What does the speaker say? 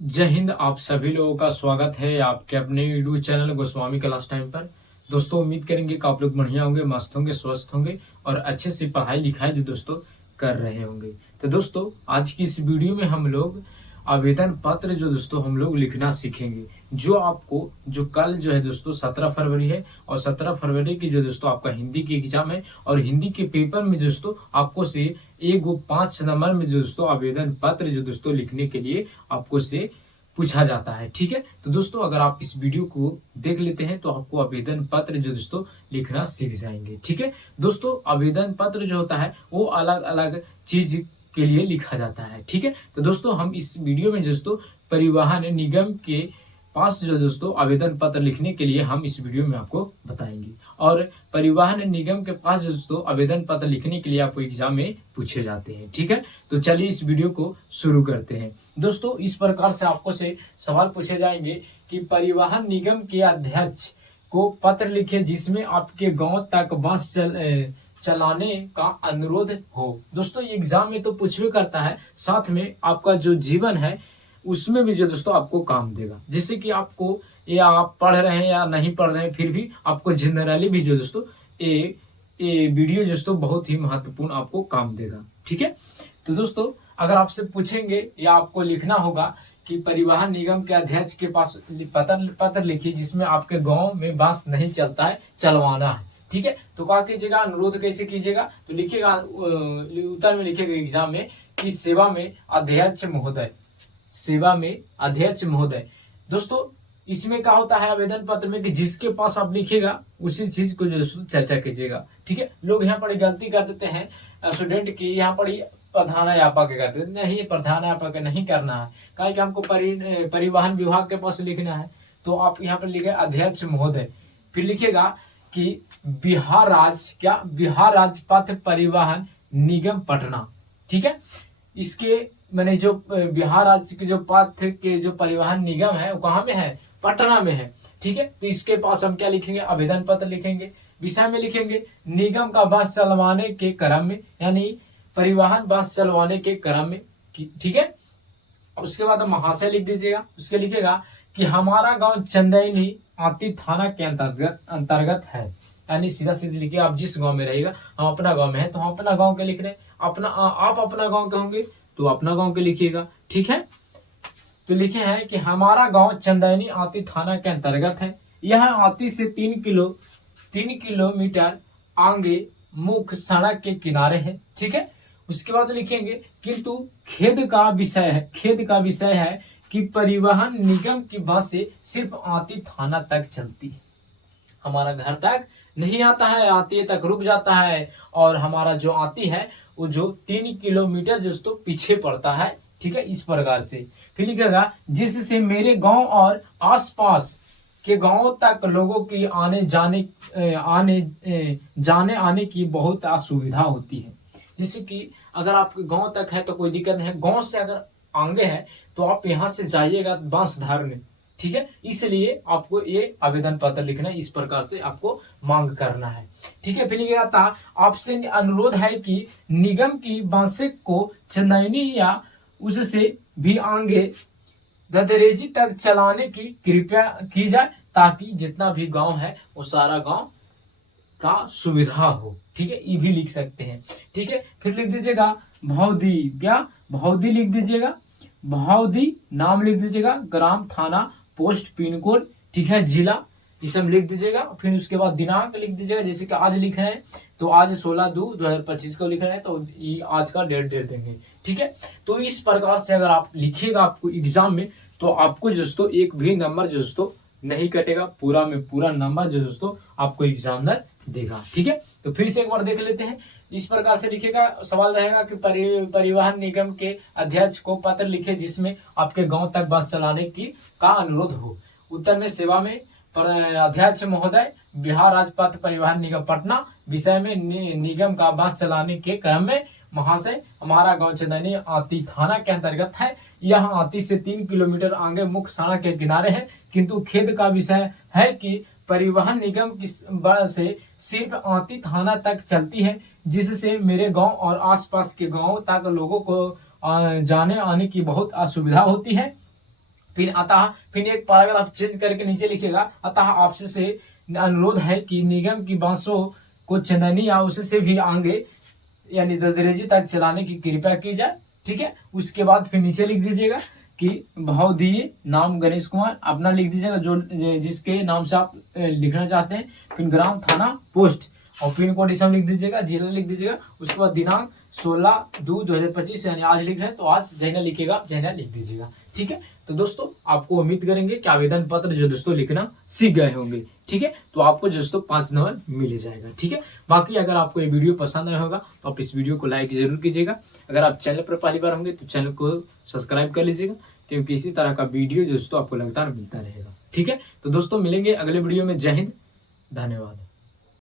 जय हिंद। आप सभी लोगों का स्वागत है आपके अपने YouTube channel Goswami class time पर। दोस्तों उम्मीद करेंगे कि आप लोग बढ़िया होंगे, मस्त होंगे, स्वस्थ होंगे और अच्छे से पढ़ाई लिखाई भी दोस्तों कर रहे होंगे। तो दोस्तों आज की इस वीडियो में हम लोग आवेदन पत्र जो दोस्तों हम लोग लिखना सीखेंगे, जो आपको जो कल जो है दोस्तों 17 फरवरी है और 17 फरवरी की जो दोस्तों आपका हिंदी की एग्जाम है और हिंदी के पेपर में दोस्तों आपको से एक 5 नंबर में जो दोस्तों आवेदन पत्र जो दोस्तों लिखने के लिए आपको से पूछा जाता है। ठीक है, तो दोस्तों अगर आप इस वीडियो को देख लेते हैं तो आपको आवेदन पत्र जो दोस्तों लिखना सीख जाएंगे। ठीक है दोस्तों, आवेदन पत्र जो होता है वो अलग अलग चीज के लिए लिखा जाता है। ठीक है, तो दोस्तों हम इस वीडियो में दोस्तों परिवहन निगम के पास जो दोस्तों आवेदन पत्र लिखने के लिए हम इस वीडियो में आपको बताएंगे और परिवहन निगम के पास जो दोस्तों आवेदन पत्र लिखने के लिए आपको एग्जाम में पूछे जाते हैं। ठीक है, तो चलिए इस वीडियो को शुरू करते हैं। दोस्तों इस प्रकार से आपको से सवाल पूछे जाएंगे कि परिवहन निगम के अध्यक्ष को पत्र लिखे जिसमें आपके गांव तक बस चलाने का अनुरोध हो। दोस्तों ये एग्जाम में तो पूछवे करता है, साथ में आपका जो जीवन है उसमें भी जो दोस्तों आपको काम देगा। जैसे कि आपको या आप पढ़ रहे हैं या नहीं पढ़ रहे हैं, फिर भी आपको जनरली भी जो दोस्तों ये वीडियो दोस्तों बहुत ही महत्वपूर्ण आपको काम देगा। ठीक है, तो दोस्तों अगर आपसे पूछेंगे या आपको लिखना होगा कि परिवहन निगम के अध्यक्ष के पास पत्र लिखिए जिसमें आपके गांव में बस नहीं चलता है, चलवाना है। ठीक है, तो क्या कीजिएगा, अनुरोध कैसे कीजिएगा, तो लिखिएगा उत्तर में लिखिएगा एग्जाम में कि सेवा में अध्यक्ष महोदय, सेवा में अध्यक्ष महोदय। दोस्तों इसमें क्या होता है आवेदन पत्र में कि जिसके पास आप लिखिएगा उसी चीज को जो चर्चा कीजिएगा। ठीक है, लोग यहाँ पर गलती कर देते हैं स्टूडेंट की, यहाँ पर प्रधानाध्यापक के करते हैं, नहीं प्रधानाध्यापक नहीं करना है, कहा कि हमको परिवहन विभाग के पास लिखना है। तो आप यहाँ पर लिखे अध्यक्ष महोदय, फिर लिखिएगा कि बिहार राज्य क्या, बिहार राज्य पथ परिवहन निगम पटना। ठीक है, इसके मैंने जो बिहार राज्य के जो पथ के जो परिवहन निगम है वो कहाँ में है, पटना में है। ठीक है, तो इसके पास हम क्या लिखेंगे, आवेदन पत्र लिखेंगे। विषय में लिखेंगे निगम का बस चलवाने के क्रम में, यानी परिवहन बस चलवाने के क्रम में। ठीक है, उसके बाद महाशय लिख दीजिएगा। उसके लिखेगा कि हमारा गांव चंदैनी आती थाना के अंतर्गत है, यानी सीधा सीधे लिखिए आप जिस गांव में रहेगा, हम अपना गांव में है तो हम अपना गांव के लिख रहे हैं, अपना आप अपना गांव के होंगे तो अपना गांव के लिखिएगा। ठीक है, तो लिखे हैं कि हमारा गांव चंदैनी आती थाना के अंतर्गत है, यह आती से 3 किलोमीटर आगे मुख्य सड़क के किनारे है। ठीक है, उसके बाद लिखेंगे किंतु खेद का विषय है कि परिवहन निगम की बसें सिर्फ आती थाना तक चलती है, हमारा घर तक नहीं आता है, आती तक रुक जाता है और हमारा जो आती है वो जो 3 किलोमीटर जो पीछे पड़ता है। ठीक है, इस प्रकार से फिर लिखेगा जिससे मेरे गांव और आसपास के गांवों तक लोगों की जाने आने की बहुत असुविधा होती है। जैसे कि अगर आपके गांव तक है तो कोई दिक्कत नहीं है, गांव से अगर आगे है तो आप यहाँ से जाइएगा बस धरने। ठीक है, इसलिए आपको ये आवेदन पत्र लिखना, इस प्रकार से आपको मांग करना है। ठीक है, फिर लिखा था आपसे अनुरोध है कि निगम की बसें को चंदैनी या उससे भी आगे ददरेजी तक चलाने की कृपया की जाए ताकि जितना भी गांव है वो सारा गांव का सुविधा हो। ठीक है, ये भी लिख सकते हैं। ठीक है, फिर लिख दीजिएगा भौदी, क्या भौदी लिख दीजिएगा, भौदी नाम लिख दीजिएगा, ग्राम, थाना, पोस्ट, पिन कोड, ठीक है, जिला, ये सब लिख दीजिएगा। फिर उसके बाद दिनांक लिख दीजिएगा, जैसे कि आज लिख रहे हैं तो आज 16/2/2025 को लिख रहे हैं तो ये आज का डेट दे देंगे। ठीक है, तो इस प्रकार से अगर आप लिखिएगा आपको एग्जाम में तो आपको दोस्तों एक भी नंबर दोस्तों नहीं कटेगा, पूरा में पूरा नंबर जो दोस्तों आपको एग्जामिनर देगा। ठीक है, तो फिर से एक बार देख लेते हैं। इस प्रकार से लिखेगा, सवाल रहेगा कि परिवहन निगम के अध्यक्ष को पत्र लिखे जिसमें आपके गांव तक बस चलाने की का अनुरोध हो। उत्तर में सेवा में अध्यक्ष महोदय, बिहार राज्य पथ परिवहन निगम पटना। विषय में निगम का बस चलाने के क्रम में महाशय, हमारा गांव चंदैनी आती थाना के अंतर्गत है, यह आती से 3 किलोमीटर आगे मुख्य सड़क के किनारे है, किंतु खेद का विषय है कि परिवहन निगम की बस से सिर्फ आती थाना तक चलती है, जिससे मेरे गांव और आसपास के गांवों तक लोगों को जाने आने की बहुत असुविधा होती है। फिर अतः फिर एक पैराग्राफ चेंज करके नीचे लिखेगा, अतः आपसे से अनुरोध है कि निगम की बसों को चंदनी या उससे भी आगे यानी ददरेजी तक चलाने की कृपया की जाए। ठीक है, उसके बाद फिर नीचे लिख दीजिएगा कि भाव दिए, नाम गणेश कुमार, अपना लिख दीजिएगा जो जिसके नाम से आप लिखना चाहते हैं, फिर ग्राम, थाना, पोस्ट और पिन कोड इसमें लिख दीजिएगा, जिला लिख दीजिएगा। उसके बाद दिनांक 16/2/2025 यानी आज लिख रहे हैं तो आज जैना लिखेगा, जैना लिख दीजिएगा। ठीक है, तो दोस्तों आपको उम्मीद करेंगे कि आवेदन पत्र जो दोस्तों लिखना सीख गए होंगे। ठीक है, तो आपको दोस्तों 5 नंबर मिल जाएगा। ठीक है, बाकी अगर आपको ये वीडियो पसंद आया होगा तो आप इस वीडियो को लाइक जरूर कीजिएगा। अगर आप चैनल पर पहली बार होंगे तो चैनल को सब्सक्राइब कर लीजिएगा, क्योंकि इसी तरह का वीडियो दोस्तों आपको लगातार मिलता रहेगा। ठीक है, तो दोस्तों मिलेंगे अगले वीडियो में। जय हिंद, धन्यवाद।